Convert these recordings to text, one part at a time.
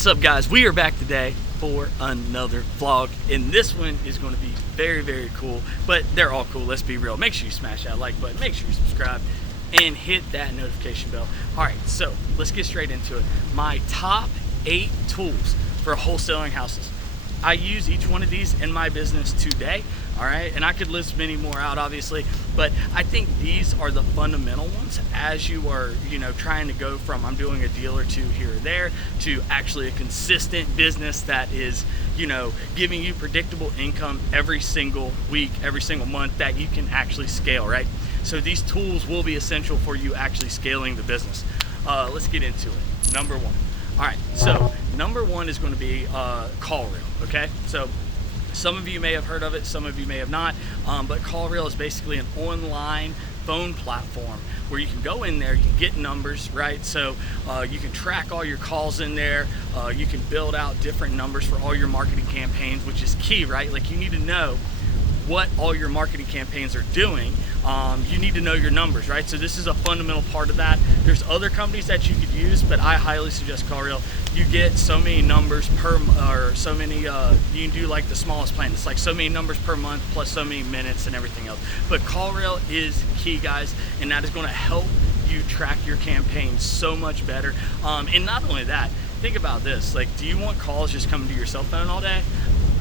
What's up, guys? We are back today for another vlog, and this one is going to be very cool, but they're all cool, let's be real. Make sure you smash that like button, make sure you subscribe, and hit that notification bell. Alright, so let's get straight into it. My top 8 tools for wholesaling houses. I use each one of these in my business today, all right? And I could list many more out, obviously, but I think these are the fundamental ones as you are, trying to go from I'm doing a deal or two here or there to actually a consistent business that is, giving you predictable income every single week, every single month that you can actually scale, right? So these tools will be essential for you actually scaling the business. Let's get into it. Number 1. All right, so number 1 is going to be CallReel, okay? So some of you may have heard of it, some of you may have not, but CallReel is basically an online phone platform where you can go in there, you can get numbers, right? So you can track all your calls in there, you can build out different numbers for all your marketing campaigns, which is key, right? Like, you need to know what all your marketing campaigns are doing. You need to know your numbers, right? So this is a fundamental part of that. There's other companies that you could use, but I highly suggest CallReel. You get so many numbers per, or so many, you can do like the smallest plan. It's like so many numbers per month plus so many minutes and everything else. But CallReel is key, guys, and that is going to help you track your campaigns so much better. And not only that, think about this. Like, do you want calls just coming to your cell phone all day?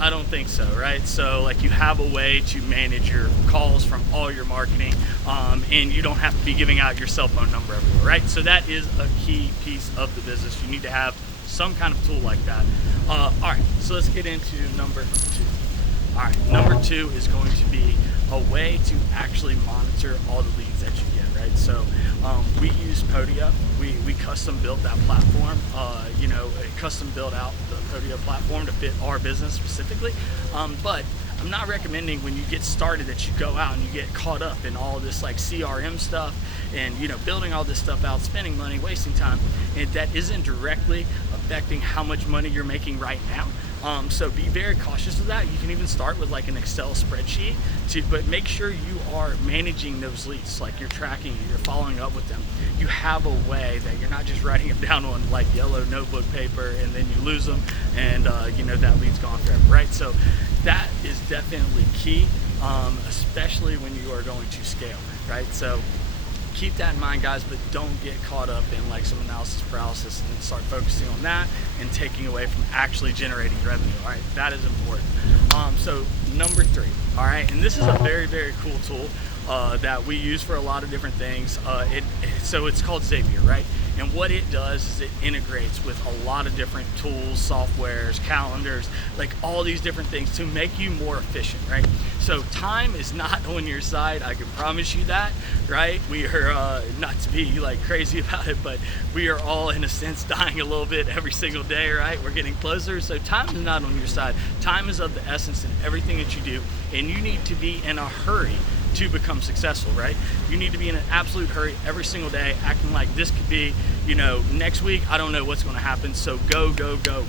I don't think so, right? So like, you have a way to manage your calls from all your marketing, and you don't have to be giving out your cell phone number everywhere, right? So that is a key piece of the business. You need to have some kind of tool like that. All right, so let's get into number 2. All right, number 2 is going to be a way to actually monitor all the leads that you get, right? So we use Podio. We custom built that platform, custom built out the Podio platform to fit our business specifically. But I'm not recommending when you get started that you go out and you get caught up in all this like CRM stuff and building all this stuff out, spending money, wasting time, and that isn't directly affecting how much money you're making right now. So be very cautious of that. You can even start with like an Excel spreadsheet, but make sure you are managing those leads, like you're tracking, you're following up with them. You have a way that you're not just writing them down on like yellow notebook paper and then you lose them and that lead's gone forever, right? So that is definitely key, especially when you are going to scale, right? So keep that in mind, guys, but don't get caught up in like some analysis paralysis and start focusing on that and taking away from actually generating revenue. All right, that is important. So number 3, all right, and this is a very cool tool that we use for a lot of different things. So it's called Xavier, right? And what it does is it integrates with a lot of different tools, softwares, calendars, like all these different things to make you more efficient, right? So time is not on your side, I can promise you that, right? We are, not to be like crazy about it, but we are all in a sense dying a little bit every single day, right? We're getting closer, so time is not on your side. Time is of the essence in everything that you do, and you need to be in a hurry to become successful, right? You need to be in an absolute hurry every single day, acting like this could be, next week, I don't know what's going to happen. So go,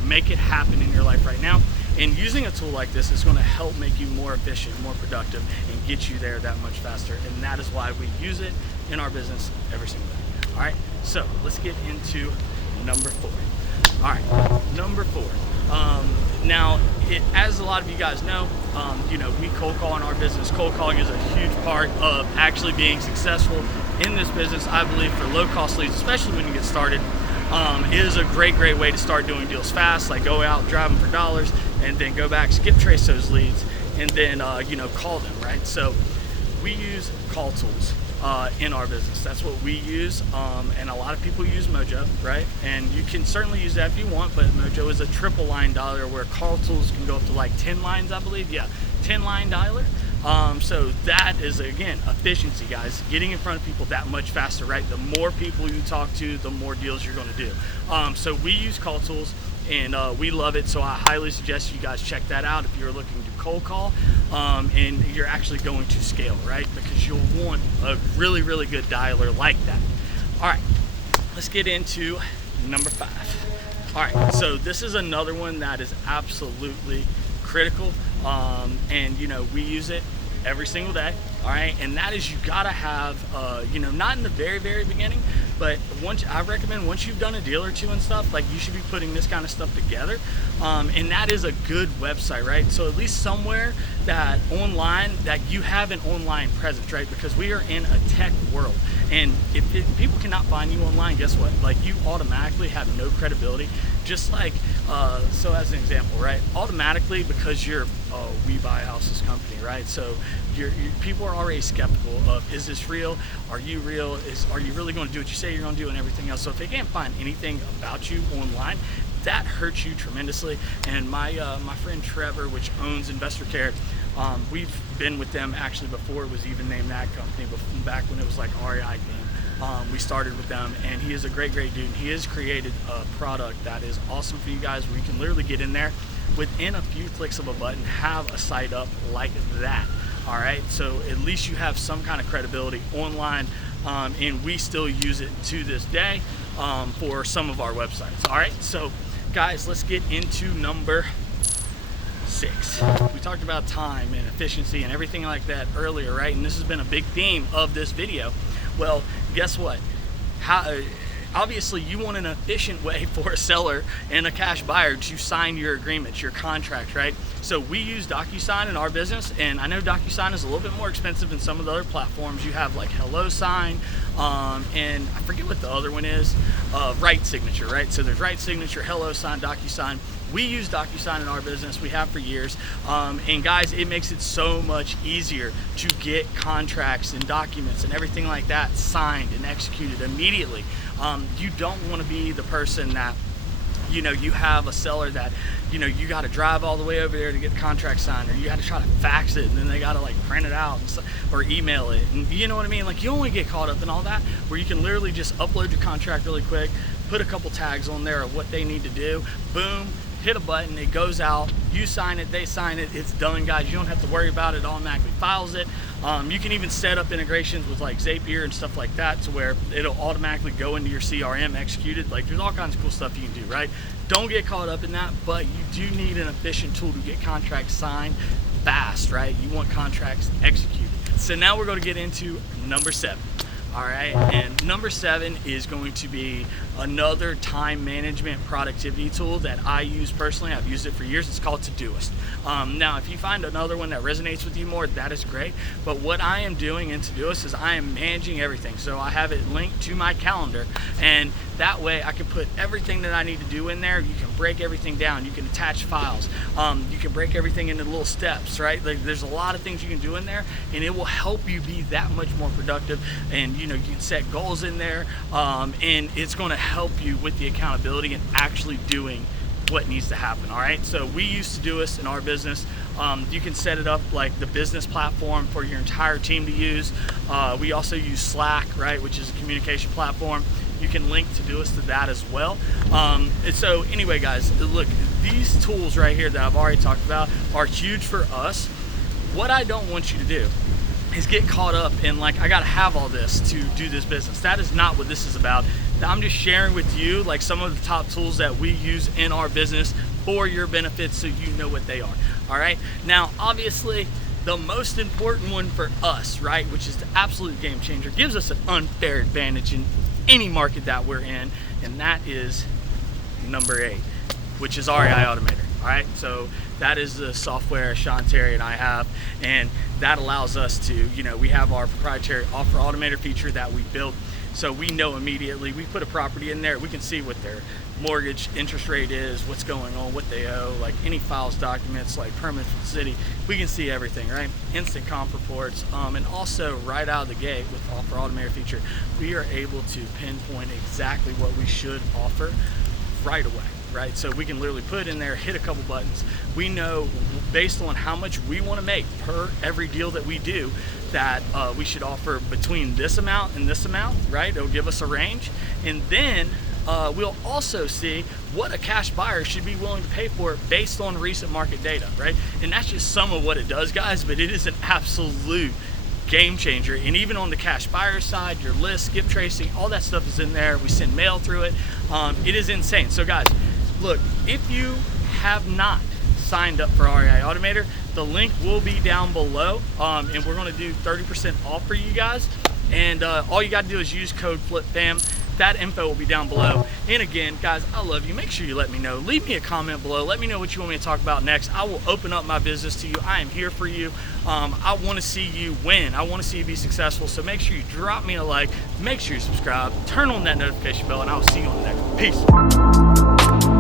make it happen in your life right now. And using a tool like this is going to help make you more efficient, more productive, and get you there that much faster. And that is why we use it in our business every single day. All right, so let's get into number 4. All right, number 4. Now, as a lot of you guys know, we cold call in our business. Cold calling is a huge part of actually being successful in this business. I believe for low-cost leads, especially when you get started, is a great way to start doing deals fast. Like, go out, drive them for dollars, and then go back, skip trace those leads, and then call them, right? So we use call tools in our business. That's what we use, and a lot of people use Mojo, right? And you can certainly use that if you want, but Mojo is a triple line dialer where call tools can go up to like 10 lines, I believe. Yeah, 10 line dialer. So that is, again, efficiency, guys. Getting in front of people that much faster, right? The more people you talk to, the more deals you're going to do. So we use call tools, and we love it. So I highly suggest you guys check that out if you're looking to cold call, and you're actually going to scale, right? Because you'll want a really good dialer like that. All right, let's get into number 5. All right, so this is another one that is absolutely critical, and we use it every single day. All right, and that is, you gotta have, not in the very beginning, But I recommend once you've done a deal or two and stuff, like, you should be putting this kind of stuff together. And that is a good website, right? So at least somewhere that online, that you have an online presence, right? Because we are in a tech world, and if people cannot find you online, guess what? Like, you automatically have no credibility. Just like, so as an example, right? Automatically, because you're We Buy Houses company, right? So people are already skeptical of, is this real? Are you real? Are you really going to do what you say you're going to do and everything else? So if they can't find anything about you online, that hurts you tremendously. And my friend Trevor, which owns Investor Care, we've been with them actually before it was even named that company, back when it was like REI thing. We started with them, and he is a great dude. He has created a product that is awesome for you guys, where you can literally get in there within a few clicks of a button, have a site up like that. All right, so at least you have some kind of credibility online, and we still use it to this day for some of our websites. All right, so guys, let's get into number 6. We talked about time and efficiency and everything like that earlier, right? And this has been a big theme of this video. Well, guess what? Obviously, you want an efficient way for a seller and a cash buyer to sign your agreements, your contract, right? So we use DocuSign in our business, and I know DocuSign is a little bit more expensive than some of the other platforms. You have like HelloSign, and I forget what the other one is, Right Signature, right? So there's Right Signature, HelloSign, DocuSign. We use DocuSign in our business. We have for years. And guys, it makes it so much easier to get contracts and documents and everything like that signed and executed immediately. You don't want to be the person that, you know, you have a seller that, you know, you got to drive all the way over there to get the contract signed, or you got to try to fax it, and then they got to like print it out and stuff, or email it. And you know what I mean? Like, you don't want to get caught up in all that, where you can literally just upload your contract really quick, put a couple tags on there of what they need to do, boom, hit a button, it goes out, you sign it, they sign it, it's done, guys. You don't have to worry about it. It automatically files it. You can even set up integrations with like Zapier and stuff like that, to where it'll automatically go into your CRM executed. Like, there's all kinds of cool stuff you can do, right? Don't get caught up in that, but you do need an efficient tool to get contracts signed fast, right? You want contracts executed. So now we're going to get into number 7. All right, and number 7 is going to be another time management productivity tool that I use personally. I've used it for years. It's called Todoist. Now, if you find another one that resonates with you more, that is great. But what I am doing in Todoist is I am managing everything. So I have it linked to my calendar, and that way I can put everything that I need to do in there. You can break everything down. You can attach files. You can break everything into little steps, right? Like, there's a lot of things you can do in there, and it will help you be that much more productive. And you know, you can set goals in there, and it's going to help you with the accountability and actually doing what needs to happen. All right, so we use Todoist in our business. You can set it up like the business platform for your entire team to use. We also use Slack, right, which is a communication platform. You can link Todoist to that as well. And so anyway, guys, look, these tools right here that I've already talked about are huge for us. What I don't want you to do is get caught up in like, I gotta have all this to do this business. That is not what this is about. I'm just sharing with you like some of the top tools that we use in our business for your benefits, so you know what they are. All right, now obviously the most important one for us, right, which is the absolute game changer, gives us an unfair advantage in any market that we're in, and that is number 8, which is REI Automator. All right, so that is the software Sean, Terry, and I have, and that allows us to, you know, we have our proprietary Offer Automator feature that we built, so we know immediately. We put a property in there, we can see what their mortgage interest rate is, what's going on, what they owe, like any files, documents, like permits from the city. We can see everything, right? Instant comp reports, and also right out of the gate with the Offer Automator feature, we are able to pinpoint exactly what we should offer right away. Right, so we can literally put in there, hit a couple buttons. We know based on how much we want to make per every deal that we do, that we should offer between this amount and this amount, right? It'll give us a range, and then we'll also see what a cash buyer should be willing to pay for it based on recent market data, right? And that's just some of what it does, guys, but it is an absolute game changer. And even on the cash buyer side, your list, skip tracing, all that stuff is in there. We send mail through it. It is insane. So guys, look, if you have not signed up for REI Automator, the link will be down below, and we're going to do 30% off for you guys. And all you got to do is use code FLIPFAM. that info will be down below. And again, guys, I love you. Make sure you let me know. Leave me a comment below. Let me know what you want me to talk about next. I will open up my business to you. I am here for you. I want to see you win. I want to see you be successful. So make sure you drop me a like. Make sure you subscribe. Turn on that notification bell, and I will see you on the next one. Peace.